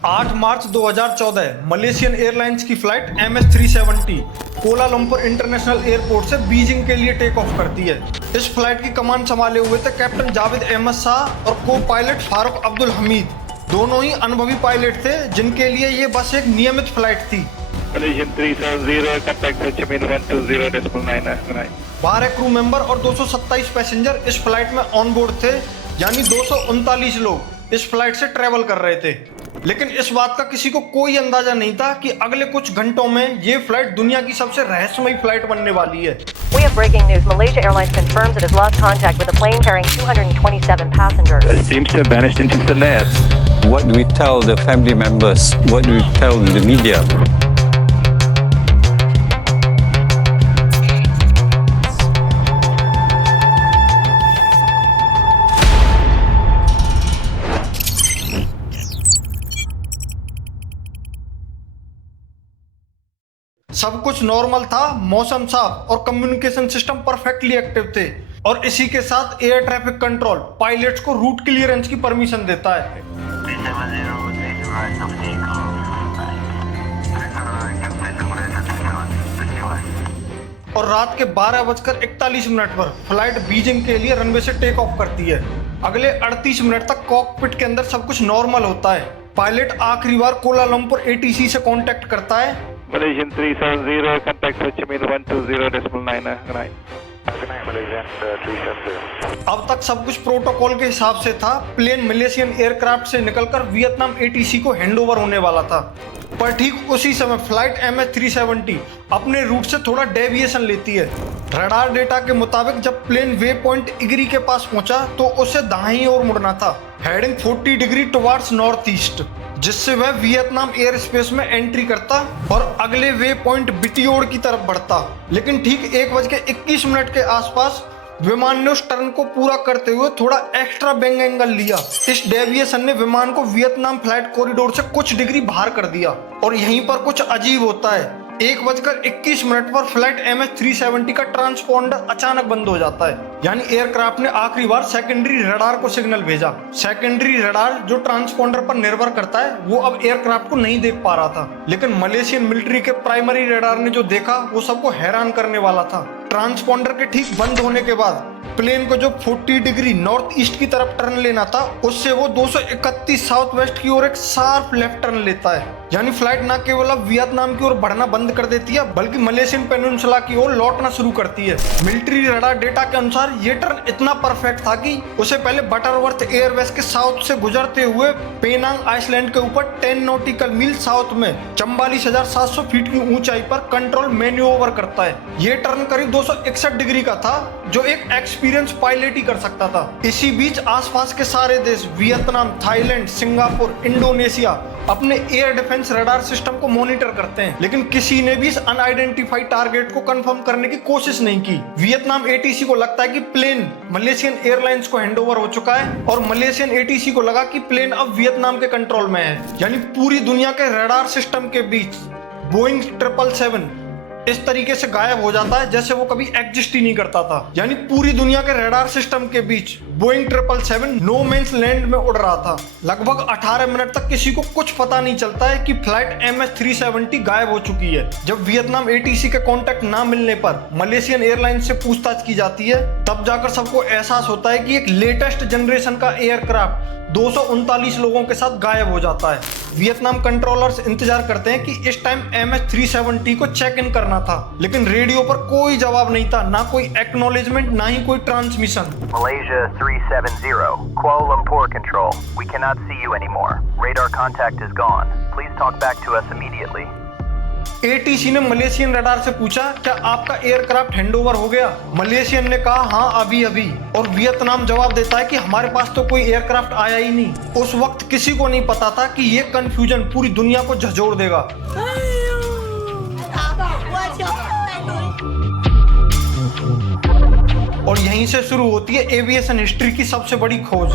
8 मार्च 2014 Malaysian airlines की flight MS-370 Kuala Lumpur international airport से Beijing के लिए टेक ऑफ करती है। इस फ्लाइट की कमान संभाले हुए थे कैप्टन जावेद अहमद शाह और को पायलट फारूक अब्दुल हमीद। दोनों ही अनुभवी पायलट थे जिनके लिए ये बस एक नियमित फ्लाइट थी। Malaysian 370, contact Ho Chi Minh 120.999। 12 crew member और 227 पैसेंजर इस फ्लाइट में ऑन बोर्ड थे, यानी 239 लोग इस फ्लाइट से ट्रेवल कर रहे थे। लेकिन इस बात का किसी को कोई अंदाजा नहीं था कि अगले कुछ घंटों में ये फ्लाइट दुनिया की सबसे रहस्यमयी फ्लाइट बनने वाली है। We have breaking news. Malaysia Airlines confirms it has lost contact with a plane carrying 227 passengers. It seems to have vanished into thin air. What do we tell the family members? What do we tell the media? सब कुछ normal था, मौसम साफ और communication system perfectly active थे। और इसी के साथ एयर ट्रैफिक कंट्रोल पायलट्स को रूट क्लियरेंस की परमिशन देता है। और रात के 12:41 पर फ्लाइट बीजिंग के लिए रनवे से टेक ऑफ करती है। अगले 38 मिनट तक कॉकपिट के अंदर सब कुछ नॉर्मल होता है। पायलट आखिरी बार कोलालंपुर ATC से कांटेक्ट करता है। Malaysian 370, contact Ho Chi Minh 120.999। अब तक सब कुछ प्रोटोकॉल के हिसाब से था। प्लेन मलेशियन एयरक्राफ्ट से निकलकर वियतनाम ATC को हैंडओवर होने वाला था। पर ठीक उसी समय फ्लाइट MS-370 अपने रूट से थोड़ा डेविएशन लेती है। रडार डेटा के मुताबिक जब प्लेन वे पॉइंट इगरी के पास पहुंचा तो उसे दाहिनी ओर मुड़ना था, heading 40 degree towards north east, जिससे वह वियतनाम एयर स्पेस में एंट्री करता और अगले वे पॉइंट बिटियोड़ की तरफ बढ़ता। लेकिन ठीक 1:21 के आसपास विमान ने उस टर्न को पूरा करते हुए थोड़ा एक्स्ट्रा बैंग एंगल लिया। इस डेविएशन ने विमान को वियतनाम फ्लाइट कॉरिडोर से कुछ डिग्री बाहर कर दिया। और यहीं पर कुछ अजीब होता है। 1:21 पर फ्लाइट MS-370 का ट्रांसपोंडर अचानक बंद हो जाता है, यानी एयरक्राफ्ट ने आखिरी बार सेकेंडरी रडार को सिग्नल भेजा। सेकेंडरी रडार जो ट्रांसपोंडर पर निर्भर करता है वो अब एयरक्राफ्ट को नहीं देख पा रहा था। लेकिन मलेशियन मिलिट्री के प्राइमरी रडार ने जो देखा वो सबको हैरान करने वाला था। ट्रांसपोंडर के ठीक बंद होने के बाद प्लेन को जो 40 डिग्री नॉर्थ ईस्ट की तरफ टर्न लेना था उससे वो 231 साउथ वेस्ट की ओर एक शार्प लेफ्ट टर्न लेता है। यानी फ्लाइट ना केवल अब वियतनाम की ओर बढ़ना बंद कर देती है बल्कि मलेशियन पेनिनसुला की ओर लौटना शुरू करती है। मिलिट्री रडार डेटा के अनुसार ये टर्न इतना परफेक्ट था कि उसे पहले बटरवर्थ एयरवेज के साउथ से गुजरते हुए पेनांग आइसलैंड के ऊपर 10 नॉटिकल मील साउथ में 44,700 फीट की ऊंचाई पर कंट्रोल मैन्यूवर करता है। ये टर्न करीब 261 डिग्री का था जो एक एक्सपीरियंस पायलट ही कर सकता था। इसी बीच आसपास के सारे देश वियतनाम, थाईलैंड, सिंगापुर, इंडोनेशिया अपने एयर डिफेंस रडार सिस्टम को मॉनिटर करते हैं, लेकिन किसी ने भी इस अनआइडेंटिफाइड टारगेट को कंफर्म करने की कोशिश नहीं की। वियतनाम ATC को लगता है कि प्लेन मलेशियन एयरलाइंस को हैंडओवर हो चुका है और मलेशियन ATC को लगा कि प्लेन अब वियतनाम के कंट्रोल में है। यानी पूरी दुनिया के रडार सिस्टम के बीच बोइंग 777 इस तरीके से गायब हो जाता है जैसे वो कभी एग्जिस्ट ही नहीं करता था। यानी पूरी दुनिया के रडार सिस्टम के बीच बोइंग 777 नो मैंस लैंड में उड़ रहा था। लगभग 18 मिनट तक किसी को कुछ पता नहीं चलता है कि फ्लाइट MS-370 गायब हो चुकी है। जब वियतनाम ATC के कांटेक्ट ना मिलने पर मलेशियन एयरलाइंस से पूछताछ की जाती है, तब जाकर सबको एहसास होता है कि एक लेटेस्ट जनरेशन का एयरक्राफ्ट 239 लोगों के साथ गायब हो जाता है। वियतनाम कंट्रोलर्स इंतजार करते हैं कि इस टाइम MS-370 को चेक इन करना था, लेकिन रेडियो पर कोई जवाब नहीं था, ना कोई एक्नॉलेजमेंट, ना ही कोई transmission. Malaysia 370, Kuala Lumpur control. We cannot see you anymore. Radar contact is gone. Please talk back to us immediately. ATC ने मलेशियन रडार से पूछा, क्या आपका एयरक्राफ्ट हैंडओवर हो गया? मलेशियन ने कहा हाँ अभी अभी। और वियतनाम जवाब देता है कि हमारे पास तो कोई एयरक्राफ्ट आया ही नहीं। उस वक्त किसी को नहीं पता था कि ये कंफ्यूजन पूरी दुनिया को झंझोड़ देगा। और यहीं से शुरू होती है एविएशन हिस्ट्री की सबसे बड़ी खोज।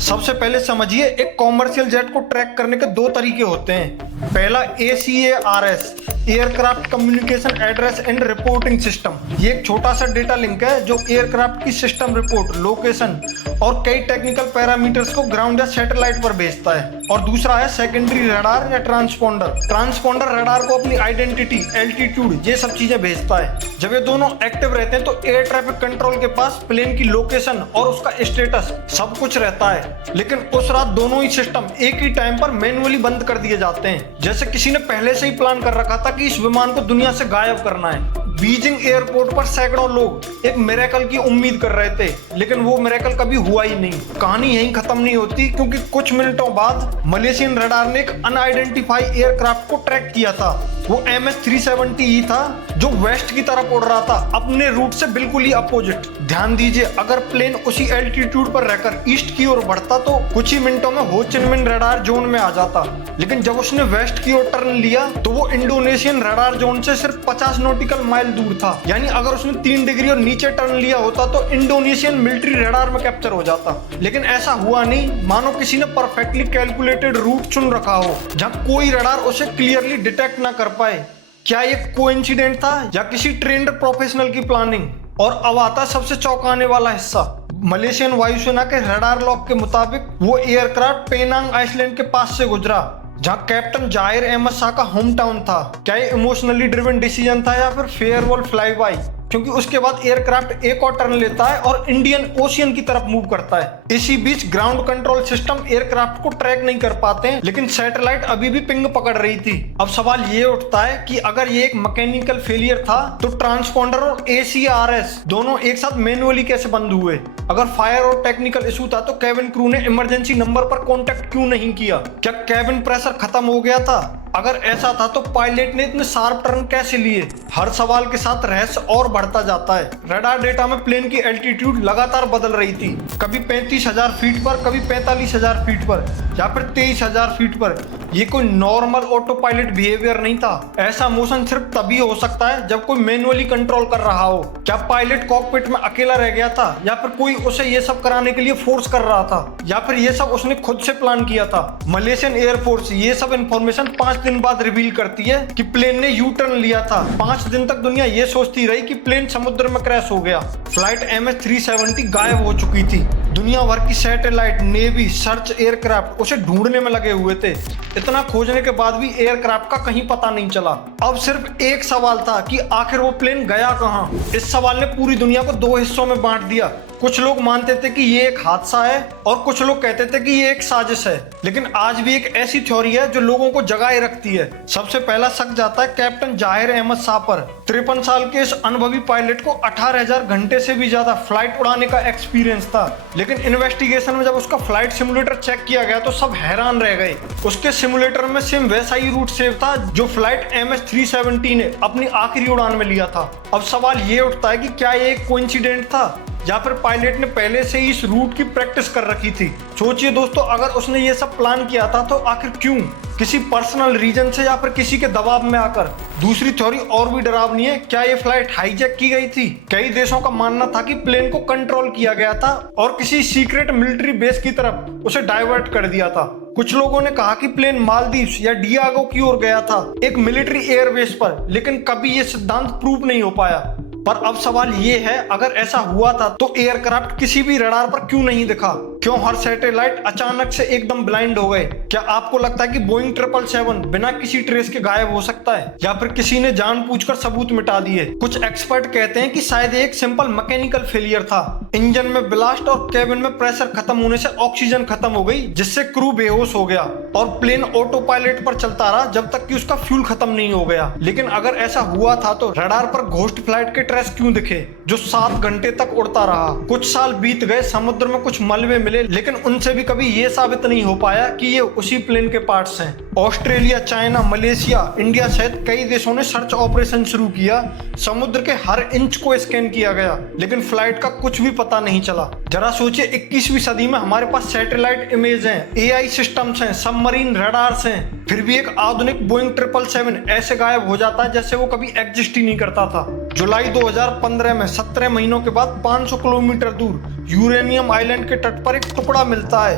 सबसे पहले समझिए, एक कॉमर्शियल जेट को ट्रैक करने के दो तरीके होते हैं। पहला ACARS aircraft communication address and reporting system. ये एक छोटा सा डेटा लिंक है जो एयरक्राफ्ट की सिस्टम रिपोर्ट, लोकेशन और कई टेक्निकल पैरामीटर्स को ग्राउंड या सैटेलाइट पर भेजता है। और दूसरा है सेकेंडरी रडार या ट्रांसपोंडर। ट्रांसपोंडर रडार को अपनी आइडेंटिटी, एल्टीट्यूड, ये सब चीजें भेजता है। जब ये दोनों एक्टिव रहते हैं तो एयर ट्रैफिक कंट्रोल के पास प्लेन की लोकेशन और उसका स्टेटस सब कुछ रहता है। लेकिन उस रात दोनों ही सिस्टम एक ही टाइम पर मैन्युअली बंद कर दिए जाते हैं, जैसे किसी ने पहले से ही प्लान कर रखा था कि इस विमान को दुनिया से गायब करना है। बीजिंग एयरपोर्ट पर सैकड़ों लोग एक मिरेकल की उम्मीद कर रहे थे, लेकिन वो मिरेकल कभी हुआ ही नहीं। कहानी यहीं खत्म नहीं होती, क्योंकि कुछ मिनटों बाद मलेशियन रडार ने एक अनआइडेंटिफाई एयरक्राफ्ट को ट्रैक किया था। वो MS-370 ही था जो वेस्ट की तरफ उड़ रहा था, अपने रूट से बिल्कुल ही अपोजिट। ध्यान दीजिए, अगर प्लेन उसी एल्टीट्यूड पर रहकर ईस्ट की ओर बढ़ता तो कुछ ही मिनटों में हो चिन मिन रडार जोन में आ जाता। लेकिन जब उसने वेस्ट की ओर टर्न लिया तो वो इंडोनेशियन रडार जोन से सिर्फ 50 नॉटिकल माइल दूर था। यानी अगर उसने 3 डिग्री और नीचे टर्न लिया होता तो इंडोनेशियन मिलिट्री रडार में कैप्चर हो जाता। लेकिन ऐसा हुआ नहीं, मानो किसी ने परफेक्टली कैलकुलेटेड रूट चुन रखा हो जहां कोई रडार उसे क्लियरली डिटेक्ट ना कर पाए। क्या ये कोइंसिडेंट था या किसी ट्रेंड प्रोफेशनल की प्लानिंग? और अब आता सबसे चौंकाने वाला हिस्सा। मलेशियन वायुसेना के रडार लॉग के मुताबिक वो एयरक्राफ्ट पेनांग आइसलैंड के पास से गुजरा, जहां कैप्टन जाहिर अहमद शाह का होम टाउन था। क्या ये इमोशनली ड्रिवन डिसीजन था या फिर फेयरवेल फ्लाई बाय? क्योंकि उसके बाद एयरक्राफ्ट एक और टर्न लेता है और इंडियन ओशियन की तरफ मूव करता है। इसी बीच ग्राउंड कंट्रोल सिस्टम एयरक्राफ्ट को ट्रैक नहीं कर पाते हैं, लेकिन सैटेलाइट अभी भी पिंग पकड़ रही थी। अब सवाल ये उठता है कि अगर ये एक मैकेनिकल फेलियर था तो ट्रांसपोंडर और ACRS दोनों एक साथ मैन्युअली कैसे बंद हुए? अगर फायर और टेक्निकल इशू था तो केबिन क्रू ने इमरजेंसी नंबर पर कॉन्टेक्ट क्यों नहीं किया? क्या केबिन प्रेशर खत्म हो गया था? अगर ऐसा था तो पायलट ने इतने शार्प टर्न कैसे लिए? हर सवाल के साथ रहस्य और बढ़ता जाता है। रडार डेटा में प्लेन की एल्टीट्यूड लगातार बदल रही थी, कभी 35,000 फीट पर, कभी 45,000 फीट पर या फिर 23,000 फीट पर। ये कोई नॉर्मल ऑटो पायलट बिहेवियर नहीं था। ऐसा मोशन सिर्फ तभी हो सकता है जब कोई मैन्युअली कंट्रोल कर रहा हो। क्या पायलट कॉकपिट में अकेला रह गया था या फिर कोई उसे ये सब कराने के लिए फोर्स कर रहा था, या फिर ये सब उसने खुद से प्लान किया था? मलेशियन एयरफोर्स ये सब इंफॉर्मेशन 5 दिन बाद रिवील करती है कि प्लेन ने यू टर्न लिया था। 5 दिन तक दुनिया ये सोचती रही कि प्लेन समुद्र में क्रैश हो गया। फ्लाइट MS-370 गायब हो चुकी थी। दुनिया भर की सैटेलाइट, नेवी, सर्च एयरक्राफ्ट उसे ढूंढने में लगे हुए थे। इतना खोजने के बाद भी एयरक्राफ्ट का कहीं पता नहीं चला। अब सिर्फ एक सवाल था कि आखिर वो प्लेन गया कहां? इस सवाल ने पूरी दुनिया को 2 हिस्सों में बांट दिया। कुछ लोग मानते थे कि ये एक हादसा है और कुछ लोग कहते थे कि ये एक साजिश है। लेकिन आज भी एक ऐसी थ्योरी है जो लोगों को जगाए रखती है। सबसे पहला शक जाता है कैप्टन जाहिर अहमद शाह पर। 53 साल के इस अनुभवी पायलट को 18,000 घंटे से भी ज्यादा फ्लाइट उड़ाने का एक्सपीरियंस था। लेकिन इन्वेस्टिगेशन में जब उसका फ्लाइट सिमुलेटर चेक किया गया तो सब हैरान रह गए। उसके सिमुलेटर में सेम वैसा ही रूट सेव था जो फ्लाइट MS-370 ने अपनी आखिरी उड़ान में लिया था। अब सवाल ये उठता है कि क्या ये एक कोइंसिडेंट था या फिर पायलट ने पहले से ही इस रूट की प्रैक्टिस कर रखी थी? सोचिए दोस्तों, अगर उसने ये सब प्लान किया था तो आखिर क्यों? किसी पर्सनल रीजन से या फिर किसी के दबाव में आकर? दूसरी थ्योरी और भी डरावनी है। क्या ये फ्लाइट हाईजैक की गई थी? कई देशों का मानना था कि प्लेन को कंट्रोल किया गया था और किसी सीक्रेट मिलिट्री बेस की तरफ उसे डाइवर्ट कर दिया था। कुछ लोगों ने कहा कि प्लेन मालदीव्स या डियागो की ओर गया था, एक मिलिट्री एयरबेस पर, लेकिन कभी ये सिद्धांत प्रूव नहीं हो पाया। पर अब सवाल ये है, अगर ऐसा हुआ था तो एयरक्राफ्ट किसी भी रडार पर क्यों नहीं दिखा? क्यों हर सैटेलाइट अचानक से एकदम ब्लाइंड हो गए? क्या आपको लगता है कि बोइंग 777 बिना किसी ट्रेस के गायब हो सकता है, या फिर किसी ने जानबूझकर सबूत मिटा दिए? कुछ एक्सपर्ट कहते हैं कि शायद एक सिंपल मैकेनिकल फेलियर था। इंजन में ब्लास्ट और केबिन में प्रेशर खत्म होने से ऑक्सीजन खत्म हो गई, जिससे क्रू बेहोश हो गया और प्लेन ऑटो पायलट पर चलता रहा जब तक कि उसका फ्यूल खत्म नहीं हो गया। लेकिन अगर ऐसा हुआ था तो रडार पर घोस्ट फ्लाइट के ट्रेस क्यों दिखे जो 7 घंटे तक उड़ता रहा? कुछ साल बीत गए, समुद्र में कुछ मलबे मिले, लेकिन उनसे भी कभी ये साबित नहीं हो पाया कि ये उसी प्लेन के पार्ट्स हैं। ऑस्ट्रेलिया, चाइना, मलेशिया, इंडिया सहित कई देशों ने सर्च ऑपरेशन शुरू किया। समुद्र के हर इंच को स्कैन किया गया, लेकिन फ्लाइट का कुछ भी पता नहीं चला। जरा सोचिए, 21वीं सदी में हमारे पास सैटेलाइट इमेज हैं, AI सिस्टम्स हैं, सबमरीन रडार्स हैं, फिर भी एक आधुनिक बोइंग 777 ऐसे गायब हो जाता है जैसे वो कभी एग्जिस्ट ही नहीं करता था। जुलाई 2015 में 17 महीनों के बाद 500 किलोमीटर दूर यूरेनियम आइलैंड के तट पर एक टुकड़ा मिलता है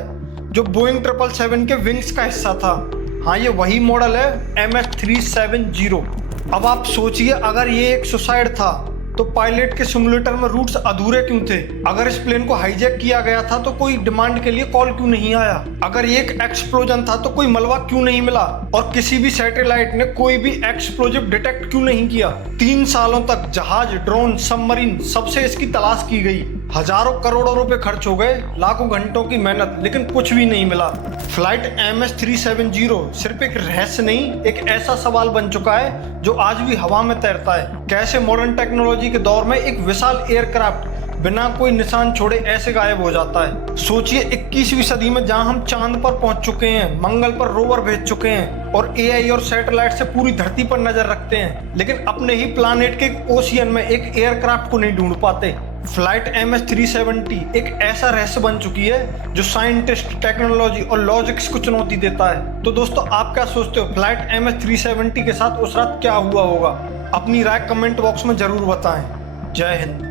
जो बोइंग 777 के विंग्स का हिस्सा था। हाँ, ये वही मॉडल है MS-370। अब आप सोचिए, अगर ये एक सुसाइड था तो पायलट के सिमुलेटर में रूट्स अधूरे क्यों थे? अगर इस प्लेन को हाईजैक किया गया था तो कोई डिमांड के लिए कॉल क्यों नहीं आया? अगर ये एक एक्सप्लोजन था तो कोई मलबा क्यों नहीं मिला? और किसी भी सैटेलाइट ने कोई भी एक्सप्लोजिव डिटेक्ट क्यों नहीं किया? 3 सालों तक जहाज, ड्रोन, सबमरीन सबसे इसकी तलाश की गई। हजारों करोड़ों रुपए खर्च हो गए, लाखों घंटों की मेहनत, लेकिन कुछ भी नहीं मिला। फ्लाइट MS-370 सिर्फ एक रहस्य नहीं, एक ऐसा सवाल बन चुका है जो आज भी हवा में तैरता है। कैसे मॉडर्न टेक्नोलॉजी के दौर में एक विशाल एयरक्राफ्ट बिना कोई निशान छोड़े ऐसे गायब हो जाता है? सोचिए 21वीं सदी में जहां हम चांद पर पहुंच चुके हैं, मंगल पर रोवर भेज चुके हैं और AI और सैटेलाइट से पूरी धरती पर नजर रखते हैं, लेकिन अपने ही प्लानेट के ओशियन में एक एयरक्राफ्ट को नहीं ढूंढ पाते। फ्लाइट MS-370 एक ऐसा रहस्य बन चुकी है जो साइंटिस्ट, टेक्नोलॉजी और लॉजिक्स को चुनौती देता है। तो दोस्तों, आप क्या सोचते हो, फ्लाइट MS-370 के साथ उस रात क्या हुआ होगा? अपनी राय कमेंट बॉक्स में जरूर बताएं। जय हिंद।